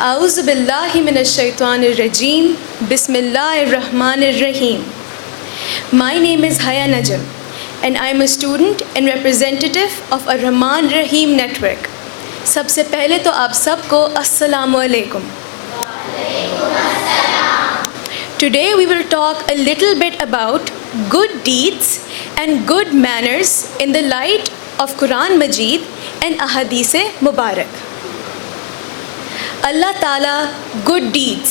اعوذ باللہ من الشیطان الرجیم بسم اللہ الرحمن الرحیم. My name is Haya Najm and I am a student and representative of Ar-Rahman Rahim network. سب سے پہلے تو آپ سب کو السلام علیکم. Today we will talk a little bit about good deeds and good manners in the light of Quran Majid and Ahadith Mubarak. Allah تعالیٰ good deeds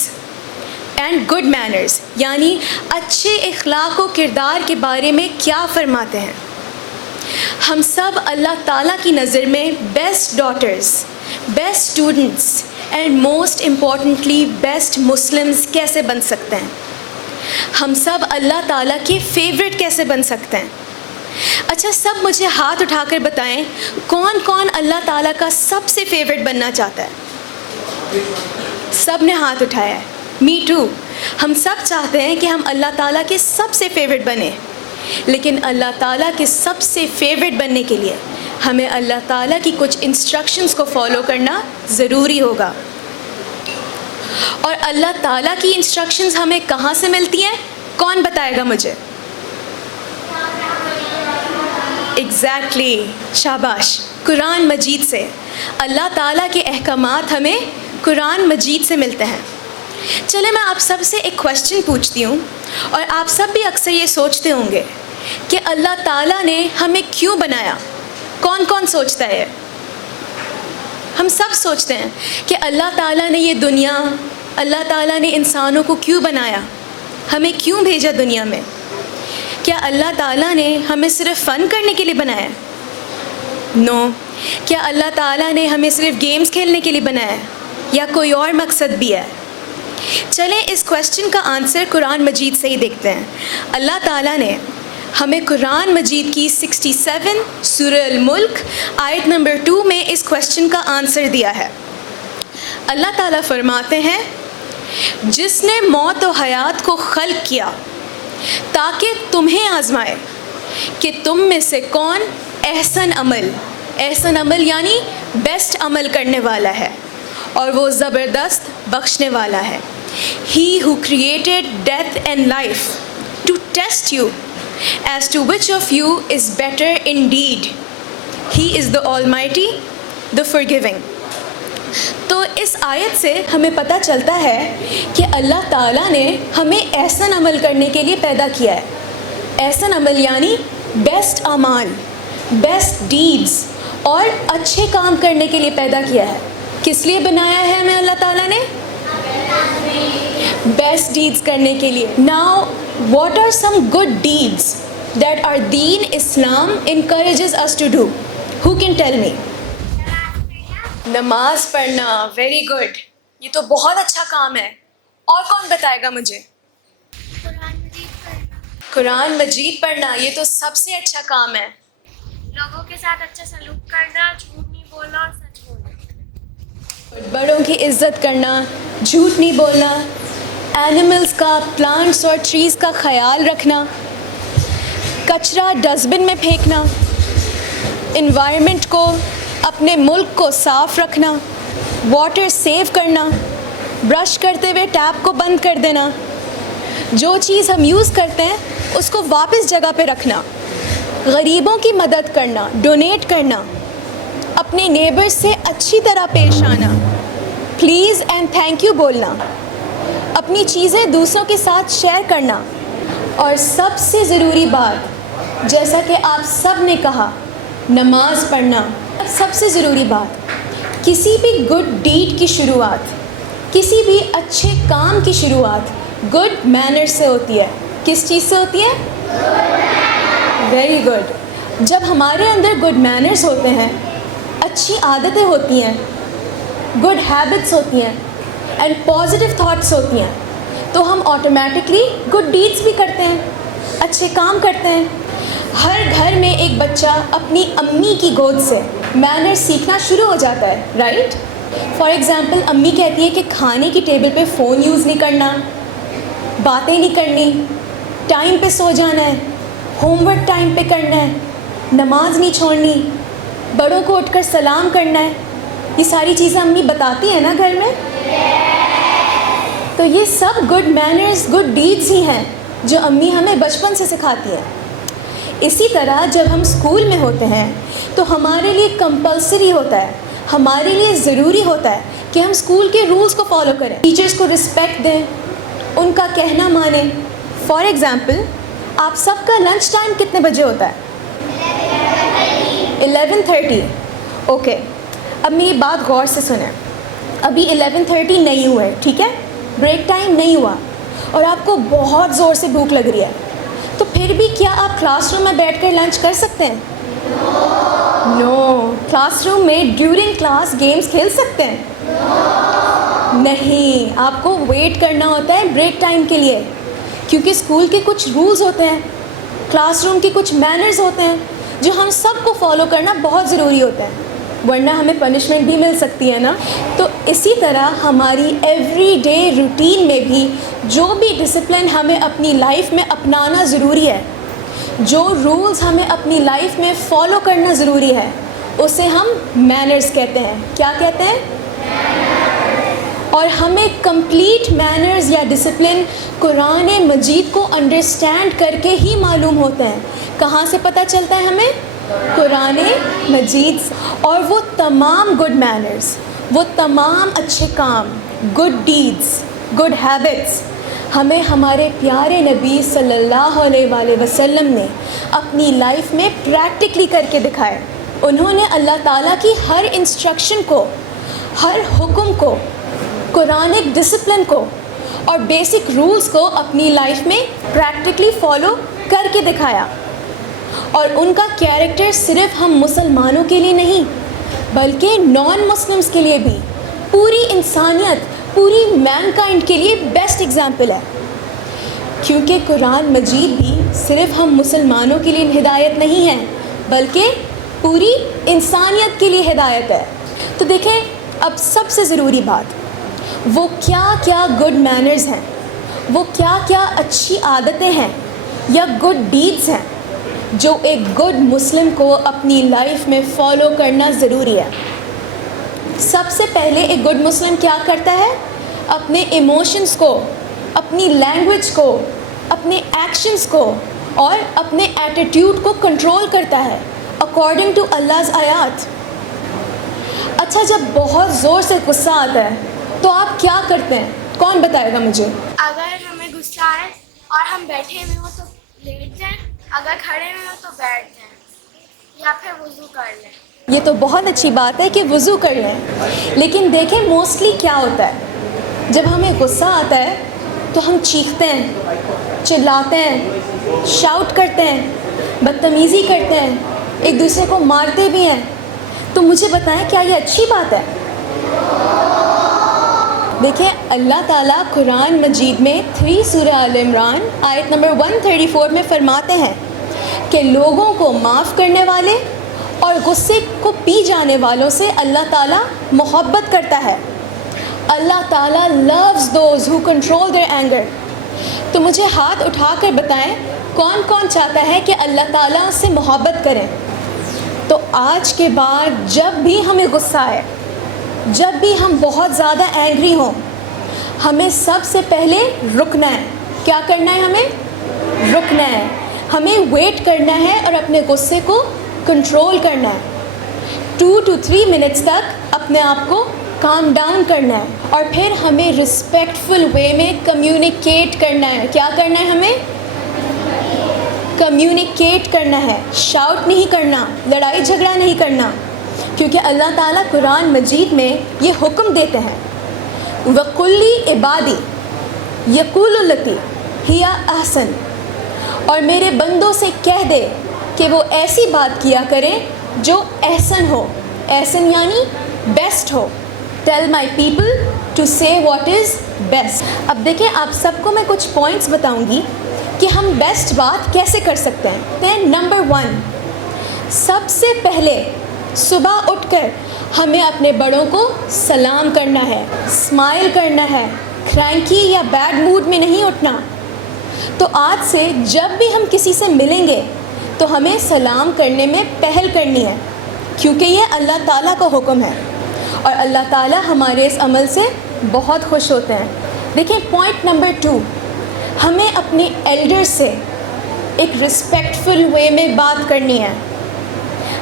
and good manners یعنی اچھے اخلاق و کردار کے بارے میں کیا فرماتے ہیں. ہم سب اللہ تعالیٰ کی نظر میں best daughters, best students and most importantly best Muslims کیسے بن سکتے ہیں؟ ہم سب اللہ تعالیٰ کے فیوریٹ کیسے بن سکتے ہیں؟ اچھا، سب مجھے ہاتھ اٹھا کر بتائیں کون کون اللہ تعالیٰ کا سب سے فیوریٹ بننا چاہتا ہے؟ سب نے ہاتھ اٹھایا ہے. Me too. ہم سب چاہتے ہیں کہ ہم اللہ تعالیٰ کے سب سے فیوریٹ بنیں، لیکن اللہ تعالیٰ کے سب سے فیوریٹ بننے کے لیے ہمیں اللہ تعالیٰ کی کچھ انسٹرکشنز کو فالو کرنا ضروری ہوگا. اور اللہ تعالیٰ کی انسٹرکشنز ہمیں کہاں سے ملتی ہیں؟ کون بتائے گا مجھے؟ ایگزیکٹلی، شاباش، قرآن مجید سے. اللہ تعالیٰ کے احکامات ہمیں قرآن مجید سے ملتے ہیں. چلے میں آپ سب سے ایک کویشچن پوچھتی ہوں، اور آپ سب بھی اکثر یہ سوچتے ہوں گے کہ اللہ تعالیٰ نے ہمیں کیوں بنایا؟ کون کون سوچتا ہے؟ ہم سب سوچتے ہیں کہ اللہ تعالیٰ نے یہ دنیا، اللہ تعالیٰ نے انسانوں کو کیوں بنایا، ہمیں کیوں بھیجا دنیا میں؟ کیا اللہ تعالیٰ نے ہمیں صرف فن کرنے کے لیے بنایا؟ نو. کیا اللہ تعالیٰ نے ہمیں صرف گیمز کھیلنے کے لیے بنایا ہے یا کوئی اور مقصد بھی ہے؟ چلیں اس کویشچن کا آنسر قرآن مجید سے ہی دیکھتے ہیں. اللہ تعالیٰ نے ہمیں قرآن مجید کی 67 سورہ الملک آیت نمبر 2 میں اس کویشچن کا آنسر دیا ہے. اللہ تعالیٰ فرماتے ہیں، جس نے موت و حیات کو خلق کیا تاکہ تمہیں آزمائے کہ تم میں سے کون احسن عمل یعنی بیسٹ عمل کرنے والا ہے، اور وہ زبردست بخشنے والا ہے. He who created death and life to test you as to which of you is better indeed. He is the Almighty, the Forgiving. تو اس آیت سے ہمیں پتہ چلتا ہے کہ اللہ تعالیٰ نے ہمیں احسن عمل کرنے کے لیے پیدا کیا ہے. احسن عمل یعنی بیسٹ اعمال، بیسٹ ڈیڈز اور اچھے کام کرنے کے لیے پیدا کیا ہے. کس لیے بنایا ہے ہمیں اللہ تعالیٰ نے؟ بیسٹ ڈیڈز کرنے کے لیے. Now what are some good deeds that are دین Islam encourages us to do? Who can tell me? نماز پڑھنا. ویری گڈ، یہ تو بہت اچھا کام ہے. اور کون بتائے گا مجھے؟ قرآن مجید پڑھنا. یہ تو سب سے اچھا کام ہے. لوگوں کے ساتھ اچھا سلوک کرنا، جھوٹ نہیں بولنا اور سچ بولنا. بڑوں کی عزت کرنا، جھوٹ نہیں بولنا، اینیملز کا، پلانٹس اور ٹریز کا خیال رکھنا، کچرا ڈسٹ بن میں پھینکنا، انوائرمنٹ کو، اپنے ملک کو صاف رکھنا، واٹر سیو کرنا، برش کرتے ہوئے ٹیپ کو بند کر دینا، جو چیز ہم یوز کرتے ہیں اس کو واپس جگہ پہ رکھنا، غریبوں کی مدد کرنا، ڈونیٹ کرنا، اپنے نیبر سے اچھی طرح پیش آنا، پلیز اینڈ تھینک یو بولنا، اپنی چیزیں دوسروں کے ساتھ شیئر کرنا، اور سب سے ضروری بات، جیسا کہ آپ سب نے کہا، نماز پڑھنا. سب سے ضروری بات، کسی بھی گڈ ڈیڈ کی شروعات، کسی بھی اچھے کام کی شروعات گڈ مینر سے ہوتی ہے. کس چیز سے ہوتی ہے؟ Very good. جب ہمارے اندر گڈ مینرز ہوتے ہیں، اچھی عادتیں ہوتی ہیں، گڈ ہیبٹس ہوتی ہیں اینڈ پازیٹیو تھاٹس ہوتی ہیں، تو ہم آٹومیٹکلی گڈ ڈیڈس بھی کرتے ہیں، اچھے کام کرتے ہیں. ہر گھر میں ایک بچہ اپنی امی کی گود سے مینر سیکھنا شروع ہو جاتا ہے، رائٹ؟ فار ایگزامپل امی کہتی ہے کہ کھانے کی ٹیبل پہ فون یوز نہیں کرنا، باتیں نہیں کرنی، ٹائم پہ سو جانا ہے، ہوم ورک ٹائم پہ کرنا ہے، نماز نہیں چھوڑنی، بڑوں کو اٹھ کر سلام کرنا ہے. یہ ساری چیزیں امی بتاتی ہیں نا گھر میں. تو یہ سب گڈ مینرز، گڈ ڈیڈز ہی ہیں جو امی ہمیں بچپن سے سکھاتی ہیں. اسی طرح جب ہم اسکول میں ہوتے ہیں تو ہمارے لیے کمپلسری ہوتا ہے، ہمارے لیے ضروری ہوتا ہے کہ ہم اسکول کے رولز کو فالو کریں، ٹیچرز کو رسپیکٹ دیں، ان کا کہنا مانیں. فار ایگزامپل، آپ سب کا لنچ ٹائم کتنے بجے ہوتا ہے؟ 11:30. اوکے، اب میری بات غور سے سنیں. ابھی 11:30 نہیں ہوئے، ٹھیک ہے، بریک ٹائم نہیں ہوا، اور آپ کو بہت زور سے بھوک لگ رہی ہے، تو پھر بھی کیا آپ کلاس روم میں بیٹھ کر لنچ کر سکتے ہیں؟ نو. کلاس روم میں ڈیورنگ کلاس گیمز کھیل سکتے ہیں؟ نہیں، آپ کو ویٹ کرنا ہوتا ہے بریک ٹائم کے لیے، کیونکہ اسکول کے کچھ رولز ہوتے ہیں، کلاس روم کے کچھ مینرز ہوتے ہیں جو ہم سب کو فالو کرنا بہت ضروری ہوتا ہے، ورنہ ہمیں پنشمنٹ بھی مل سکتی ہے نا. تو اسی طرح ہماری ایوری ڈے روٹین میں بھی جو بھی ڈسپلن ہمیں اپنی لائف میں اپنانا ضروری ہے، جو رولز ہمیں اپنی لائف میں فالو کرنا ضروری ہے، اسے ہم مینرز کہتے ہیں. کیا کہتے ہیں؟ اور ہمیں کمپلیٹ مینرز یا ڈسپلن قرآن مجید کو انڈرسٹینڈ کر کے ہی معلوم ہوتا ہے. کہاں سے پتہ چلتا ہے ہمیں؟ قرآن مجید. اور وہ تمام گڈ مینرز، وہ تمام اچھے کام، گڈ ڈیڈز، گڈ ہیبٹس ہمیں ہمارے پیارے نبی صلی اللہ علیہ وآلہ وسلم نے اپنی لائف میں پریکٹیکلی کر کے دکھائے. انہوں نے اللہ تعالیٰ کی ہر انسٹرکشن کو، ہر حکم کو، قرآنک ڈسپلن کو اور بیسک رولز کو اپنی لائف میں پریکٹیکلی فالو کر کے دکھایا. اور ان کا کیریکٹر صرف ہم مسلمانوں کے لیے نہیں بلکہ نان مسلمس کے لیے بھی، پوری انسانیت، پوری مین کائنڈ کے لیے بیسٹ ایگزامپل ہے. کیونکہ قرآن مجید بھی صرف ہم مسلمانوں کے لیے ہدایت نہیں ہے بلکہ پوری انسانیت کے لیے ہدایت ہے. تو دیکھیں، اب سب سے ضروری بات، وہ کیا کیا گڈ مینرز ہیں، وہ کیا کیا اچھی عادتیں ہیں یا گڈ ڈیڈز ہیں جو ایک گڈ مسلم کو اپنی لائف میں فالو کرنا ضروری ہے. سب سے پہلے ایک گڈ مسلم کیا کرتا ہے؟ اپنے ایموشنز کو، اپنی لینگویج کو، اپنے ایکشنز کو اور اپنے ایٹیٹیوڈ کو کنٹرول کرتا ہے اکارڈنگ ٹو اللہ's آیات. اچھا، جب بہت زور سے غصہ آتا ہے تو آپ کیا کرتے ہیں؟ کون بتائے گا مجھے؟ اگر ہمیں غصہ آئے اور ہم بیٹھے ہوئے ہوں تو لیٹ جائیں، اگر کھڑے ہوئے ہوں تو بیٹھ جائیں یا پھر وضو کر لیں. یہ تو بہت اچھی بات ہے کہ وضو کر لیں، لیکن دیکھیں موسٹلی کیا ہوتا ہے، جب ہمیں غصہ آتا ہے تو ہم چیختے ہیں، چلاتے ہیں، شاؤٹ کرتے ہیں، بدتمیزی کرتے ہیں، ایک دوسرے کو مارتے بھی ہیں. تو مجھے بتائیں، کیا یہ اچھی بات ہے؟ دیکھیں، اللہ تعالیٰ قرآن مجید میں 3 سورہ آل عمران آیت نمبر 134 میں فرماتے ہیں کہ لوگوں کو معاف کرنے والے اور غصے کو پی جانے والوں سے اللہ تعالیٰ محبت کرتا ہے. اللہ تعالیٰ loves those who control their anger. تو مجھے ہاتھ اٹھا کر بتائیں، کون کون چاہتا ہے کہ اللہ تعالیٰ اس سے محبت کریں؟ تو آج کے بعد جب بھی ہمیں غصہ آئے، جب بھی ہم بہت زیادہ اینگری ہوں، ہمیں سب سے پہلے رکنا ہے. کیا کرنا ہے؟ ہمیں رکنا ہے، ہمیں ویٹ کرنا ہے اور اپنے غصے کو کنٹرول کرنا ہے. 2 to 3 منٹس تک اپنے آپ کو کام ڈاؤن کرنا ہے اور پھر ہمیں رسپیکٹفل وے میں کمیونیکیٹ کرنا ہے. کیا کرنا ہے؟ ہمیں کمیونیکیٹ کرنا ہے، شاؤٹ نہیں کرنا، لڑائی جھگڑا نہیں کرنا. کیونکہ اللہ تعالیٰ قرآن مجید میں یہ حکم دیتے ہیں، وَقُلِّ عِبَادِي يَقُولُ الَّتِي هِيَ أَحْسَنُ، اور میرے بندوں سے کہہ دے کہ وہ ایسی بات کیا کریں جو احسن ہو. احسن یعنی best who. Tell my people to say what is best. اب دیکھیں، آپ سب کو میں کچھ پوائنٹس بتاؤں گی کہ ہم بیسٹ بات کیسے کر سکتے ہیں. نمبر 1، سب سے پہلے صبح اٹھ کر ہمیں اپنے بڑوں کو سلام کرنا ہے، اسمائل کرنا ہے، کرینکی یا بیڈ موڈ میں نہیں اٹھنا. تو آج سے جب بھی ہم کسی سے ملیں گے تو ہمیں سلام کرنے میں پہل کرنی ہے، کیونکہ یہ اللہ تعالیٰ کا حکم ہے اور اللہ تعالیٰ ہمارے اس عمل سے بہت خوش ہوتے ہیں. دیکھیں پوائنٹ نمبر 2, ہمیں اپنے ایلڈر سے ایک رسپیکٹفل وے میں بات کرنی ہے.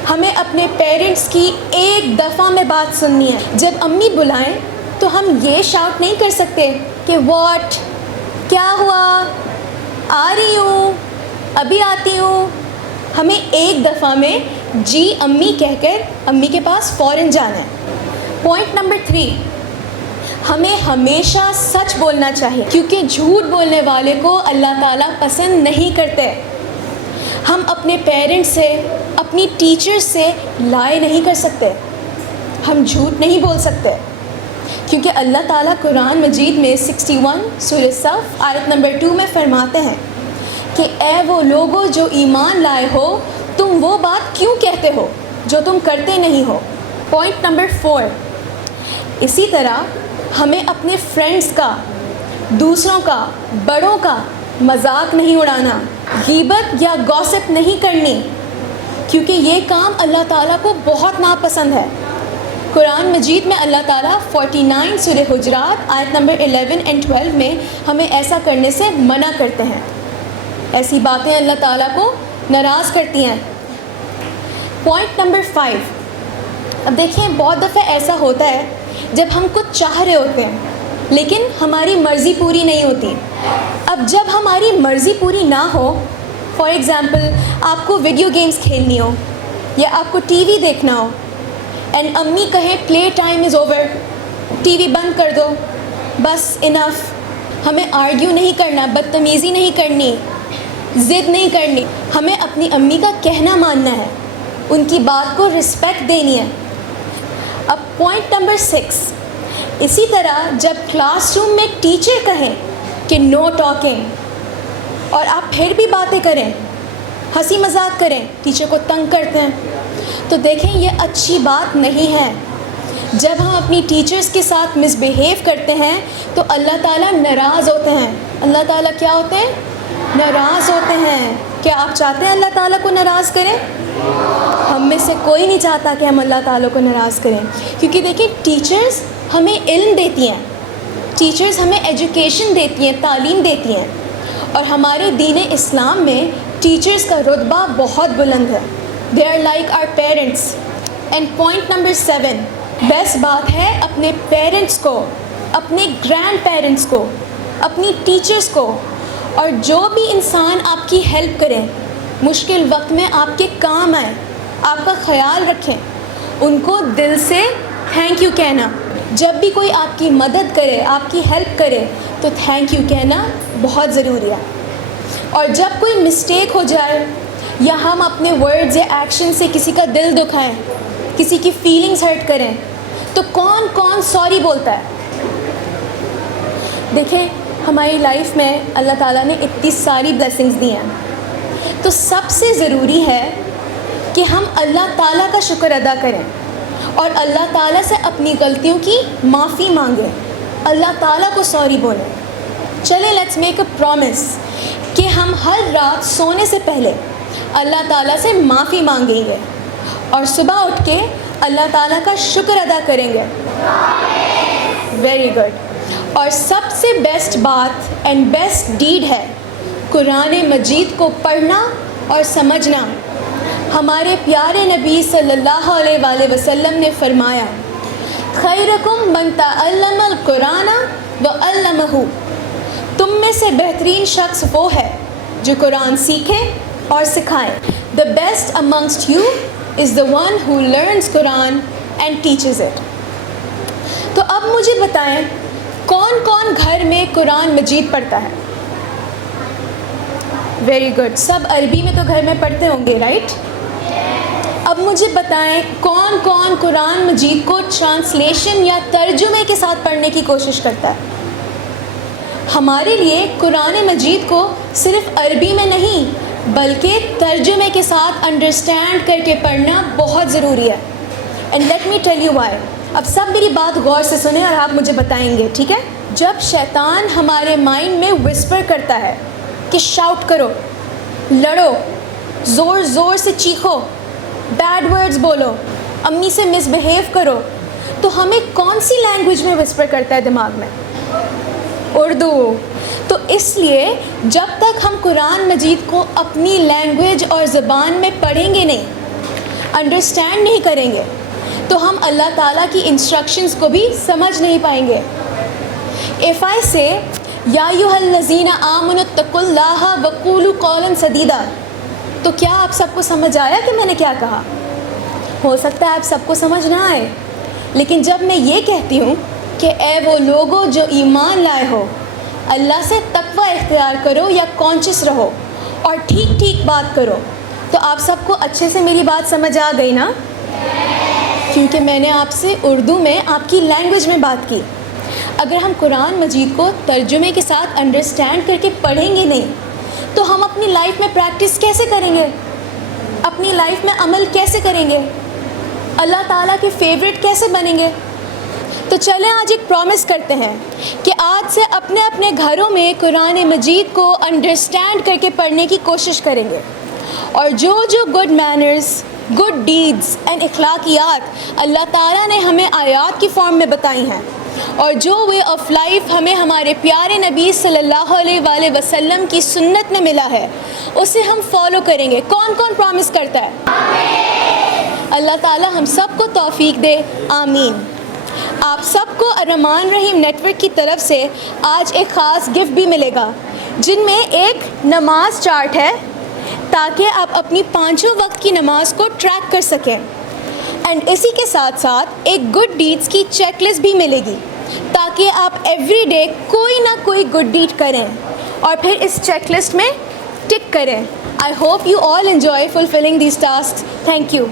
ہمیں اپنے پیرنٹس کی ایک دفعہ میں بات سننی ہے. جب امی بلائیں تو ہم یہ شاؤٹ نہیں کر سکتے کہ واٹ, کیا ہوا, آ رہی ہوں, ابھی آتی ہوں. ہمیں ایک دفعہ میں جی امی کہہ کر امی کے پاس فوراً جانا ہے. پوائنٹ نمبر 3, ہمیں ہمیشہ سچ بولنا چاہیے کیونکہ جھوٹ بولنے والے کو اللہ تعالیٰ پسند نہیں کرتے. ہم اپنے پیرنٹس سے, اپنی ٹیچر سے لائے نہیں کر سکتے, ہم جھوٹ نہیں بول سکتے کیونکہ اللہ تعالیٰ قرآن مجید میں 61 سورہ صف آیت نمبر 2 میں فرماتے ہیں کہ اے وہ لوگوں جو ایمان لائے ہو, تم وہ بات کیوں کہتے ہو جو تم کرتے نہیں ہو. پوائنٹ نمبر 4, اسی طرح ہمیں اپنے فرینڈس کا, دوسروں کا, بڑوں کا مذاق نہیں اڑانا, غیبت یا گوسپ نہیں کرنی کیونکہ یہ کام اللہ تعالیٰ کو بہت ناپسند ہے. قرآن مجید میں اللہ تعالیٰ 49 سورہ حجرات آیت نمبر 11 اور 12 میں ہمیں ایسا کرنے سے منع کرتے ہیں. ایسی باتیں اللہ تعالیٰ کو ناراض کرتی ہیں. پوائنٹ نمبر 5, اب دیکھیں بہت دفعہ ایسا ہوتا ہے جب ہم کچھ چاہ رہے ہوتے ہیں لیکن ہماری مرضی پوری نہیں ہوتی. اب جب ہماری مرضی پوری نہ ہو, فار ایگزامپل آپ کو ویڈیو گیمز کھیلنی ہو یا آپ کو ٹی وی دیکھنا ہو اینڈ امی کہیں play time is over, T V بند کر دو, بس انف. ہمیں آرگیو نہیں کرنا, بدتمیزی نہیں کرنی, ضد نہیں کرنی. ہمیں اپنی امی کا کہنا ماننا ہے, ان کی بات کو رسپیکٹ دینی ہے. اب پوائنٹ نمبر 6, اسی طرح جب کلاس روم میں ٹیچر کہیں کہ نو ٹاکنگ اور آپ پھر بھی باتیں کریں, ہنسی مذاق کریں, ٹیچر کو تنگ کرتے ہیں, تو دیکھیں یہ اچھی بات نہیں ہے. جب ہم اپنی ٹیچرز کے ساتھ مس بیہیو کرتے ہیں تو اللہ تعالیٰ ناراض ہوتے ہیں. اللہ تعالیٰ کیا ہوتے ہیں؟ ناراض ہوتے ہیں. کیا آپ چاہتے ہیں اللہ تعالیٰ کو ناراض کریں؟ ہم میں سے کوئی نہیں چاہتا کہ ہم اللہ تعالیٰ کو ناراض کریں کیونکہ دیکھیں ٹیچرز ہمیں علم دیتی ہیں, ٹیچرز ہمیں ایجوکیشن دیتی ہیں, تعلیم دیتی ہیں, اور ہمارے دین اسلام میں ٹیچرز کا رتبہ بہت بلند ہے. They are like our parents. And point number 7, best بات ہے اپنے پیرنٹس کو, اپنے گرینڈ پیرنٹس کو, اپنی ٹیچرز کو اور جو بھی انسان آپ کی ہیلپ کریں, مشکل وقت میں آپ کے کام آئیں, آپ کا خیال رکھیں, ان کو دل سے تھینک یو کہنا. جب بھی کوئی آپ کی مدد کرے, آپ کی ہیلپ کرے تو تھینک یو کہنا بہت ضروری ہے. اور جب کوئی مسٹیک ہو جائے یا ہم اپنے ورڈز یا ایکشن سے کسی کا دل دکھائیں, کسی کی فیلنگز ہرٹ کریں, تو کون کون سوری بولتا ہے؟ دیکھیں ہماری لائف میں اللہ تعالیٰ نے اتنی ساری بلیسنگز دی ہیں, تو سب سے ضروری ہے کہ ہم اللہ تعالیٰ کا شکر ادا کریں اور اللہ تعالیٰ سے اپنی غلطیوں کی معافی مانگیں, اللہ تعالیٰ کو سوری بولیں. چلیں لیٹس میک اے پرومس کہ ہم ہر رات سونے سے پہلے اللہ تعالیٰ سے معافی مانگیں گے اور صبح اٹھ کے اللہ تعالیٰ کا شکر ادا کریں گے. Very good. اور سب سے بیسٹ بات اینڈ بیسٹ ڈیڈ ہے قرآن مجید کو پڑھنا اور سمجھنا. ہمارے پیارے نبی صلی اللہ علیہ وآلہ وسلم نے فرمایا, خیرکم من تعلم القرآن وعلمہ, تم میں سے بہترین شخص وہ ہے جو قرآن سیکھے اور سکھائے. The best amongst you is the one who learns Quran and teaches it. تو اب مجھے بتائیں کون کون گھر میں قرآن مجید پڑھتا ہے؟ Very good. سب عربی میں تو گھر میں پڑھتے ہوں گے, رائٹ؟ اب مجھے بتائیں کون کون قرآن مجید کو ٹرانسلیشن یا ترجمے کے ساتھ پڑھنے کی کوشش کرتا ہے؟ ہمارے لیے قرآن مجید کو صرف عربی میں نہیں بلکہ ترجمے کے ساتھ انڈرسٹینڈ کر کے پڑھنا بہت ضروری ہے. And let me tell you why. اب سب میری بات غور سے سنیں اور آپ مجھے بتائیں گے, ٹھیک ہے؟ جب شیطان ہمارے مائنڈ میں وسپر کرتا ہے کہ شاؤٹ کرو, لڑو, زور زور سے چیخو, بیڈ ورڈز بولو, امی سے مس بیہیو کرو, تو ہمیں کون سی لینگویج میں وسپر کرتا ہے دماغ میں؟ اردو. تو اس لیے جب تک ہم قرآن مجید کو اپنی لینگویج اور زبان میں پڑھیں گے نہیں, انڈرسٹینڈ نہیں کریں گے, تو ہم اللہ تعالیٰ کی انسٹرکشنز کو بھی سمجھ نہیں پائیں گے. If I say یا ایھا الذین آمنوا اتقوا اللہ وقولوا قولا سدیدا, تو کیا آپ سب کو سمجھ آیا کہ میں نے کیا کہا؟ ہو سکتا ہے آپ سب کو سمجھ نہ آئے, لیکن جب میں یہ کہتی ہوں کہ اے وہ لوگوں جو ایمان لائے ہو, اللہ سے تقوی اختیار کرو یا کانشیس رہو اور ٹھیک ٹھیک بات کرو, تو آپ سب کو اچھے سے میری بات سمجھ آ گئی نا؟ کیونکہ میں نے آپ سے اردو میں آپ کی لینگویج میں بات کی. اگر ہم قرآن مجید کو ترجمے کے ساتھ انڈرسٹینڈ کر کے پڑھیں گے نہیں, تو ہم اپنی لائف میں پریکٹس کیسے کریں گے؟ اپنی لائف میں عمل کیسے کریں گے؟ اللہ تعالیٰ کے فیوریٹ کیسے بنیں گے؟ تو چلیں آج ایک پرومس کرتے ہیں کہ آج سے اپنے اپنے گھروں میں قرآن مجید کو انڈرسٹینڈ کر کے پڑھنے کی کوشش کریں گے, اور جو good manners, good deeds and اخلاقیات اللہ تعالیٰ نے ہمیں آیات کی فارم میں بتائی ہیں, اور جو وے آف لائف ہمیں ہمارے پیارے نبی صلی اللہ علیہ وآلہ وسلم کی سنت میں ملا ہے, اسے ہم فالو کریں گے. کون کون پرومس کرتا ہے؟ اللہ تعالیٰ ہم سب کو توفیق دے, آمین. آپ سب کو الرحمن الرحیم نیٹ ورک کی طرف سے آج ایک خاص گفٹ بھی ملے گا, جن میں ایک نماز چارٹ ہے تاکہ آپ اپنی 5 وقت کی نماز کو ٹریک کر سکیں, اینڈ اسی کے ساتھ ساتھ ایک گڈ ڈیڈز کی چیک لسٹ بھی ملے گی تاکہ آپ ایوری ڈے کوئی نہ کوئی گڈ ڈیڈ کریں اور پھر اس چیک لسٹ میں ٹک کریں. I hope you all enjoy fulfilling these tasks. Thank you.